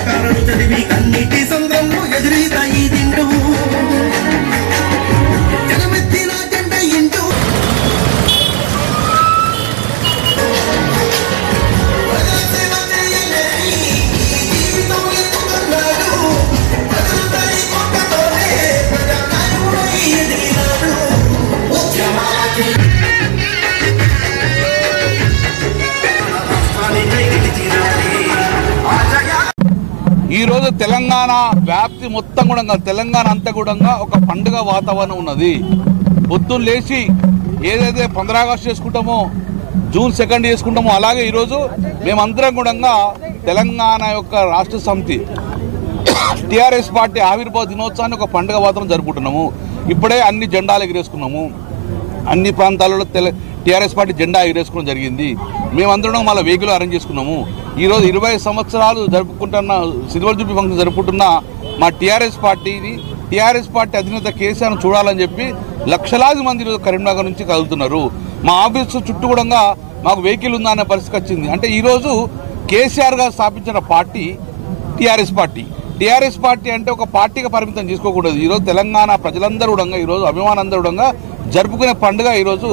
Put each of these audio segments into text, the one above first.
కళాకారుడు చదివి కన్నిటి సంద్రంలో ఎదురీతాయి దిండు జనమెత్తిన జెండ ఇంటూ ఈ రోజు తెలంగాణ వ్యాప్తి మొత్తం కూడా తెలంగాణ అంతా కూడా ఒక పండుగ వాతావరణం ఉన్నది. పొద్దున్న లేచి ఏదైతే 15 ఆగస్టు చేసుకుంటామో, జూన్ 2 చేసుకుంటామో, అలాగే ఈరోజు మేమందరం కూడా తెలంగాణ యొక్క రాష్ట్ర సమితి టీఆర్ఎస్ పార్టీ ఆవిర్భావ దినోత్సవాన్ని ఒక పండుగ వాతావరణం జరుపుకుంటున్నాము. ఇప్పుడే అన్ని జెండాలు ఎగిరేసుకున్నాము. అన్ని ప్రాంతాలలో టీఆర్ఎస్ పార్టీ జెండా ఎగిరేసుకోవడం జరిగింది. మేమందరం మళ్ళీ వెహికల్ అరేంజ్ చేసుకున్నాము. ఈరోజు 20 సంవత్సరాలు జరుపుకుంటున్న సిల్వర్ జూబ్లీ ఫంక్షన్ జరుపుకుంటున్న మా టీఆర్ఎస్ పార్టీ అధినేత కేసీఆర్ను చూడాలని చెప్పి లక్షలాది మంది ఈరోజు కరీంనగర్ నుంచి కదులుతున్నారు. మా ఆఫీసు చుట్టూ కూడా మాకు వెహికల్ ఉందా అనే పరిస్థితి వచ్చింది. అంటే ఈరోజు కేసీఆర్ గారు స్థాపించిన పార్టీ టీఆర్ఎస్ పార్టీ అంటే ఒక పార్టీగా పరిమితం చేసుకోకూడదు. ఈరోజు తెలంగాణ ప్రజలందరూ కూడా ఈరోజు అభిమానులందరూ కూడా జరుపుకునే పండుగ ఈరోజు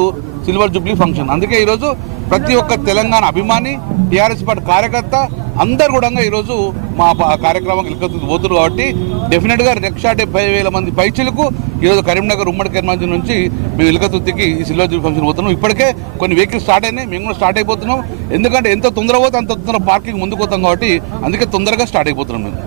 సిల్వర్ జూబ్లీ ఫంక్షన్. అందుకే ఈరోజు ప్రతి ఒక్క తెలంగాణ అభిమాని, టీఆర్ఎస్ పార్టీ కార్యకర్త అందరు కూడా ఈరోజు మా కార్యక్రమానికి ఇలకతుర్తి పోతున్నారు. కాబట్టి డెఫినెట్గా 1,70,000 మంది పైచిలకు ఈరోజు కరీంనగర్ ఉమ్మడి కరీంనగర్ నుంచి మేము ఇలకతుర్తికి ఈ సిల్వర్ జూబ్లీ ఫంక్షన్ పోతున్నాం. ఇప్పటికే కొన్ని వెహికల్స్ స్టార్ట్ అయినాయి, మేము కూడా స్టార్ట్ అయిపోతున్నాం. ఎందుకంటే ఎంత తొందర పోతే అంత తొందర పార్కింగ్ ముందుకు పోతాం కాబట్టి అందుకే తొందరగా స్టార్ట్ అయిపోతున్నాం మేము.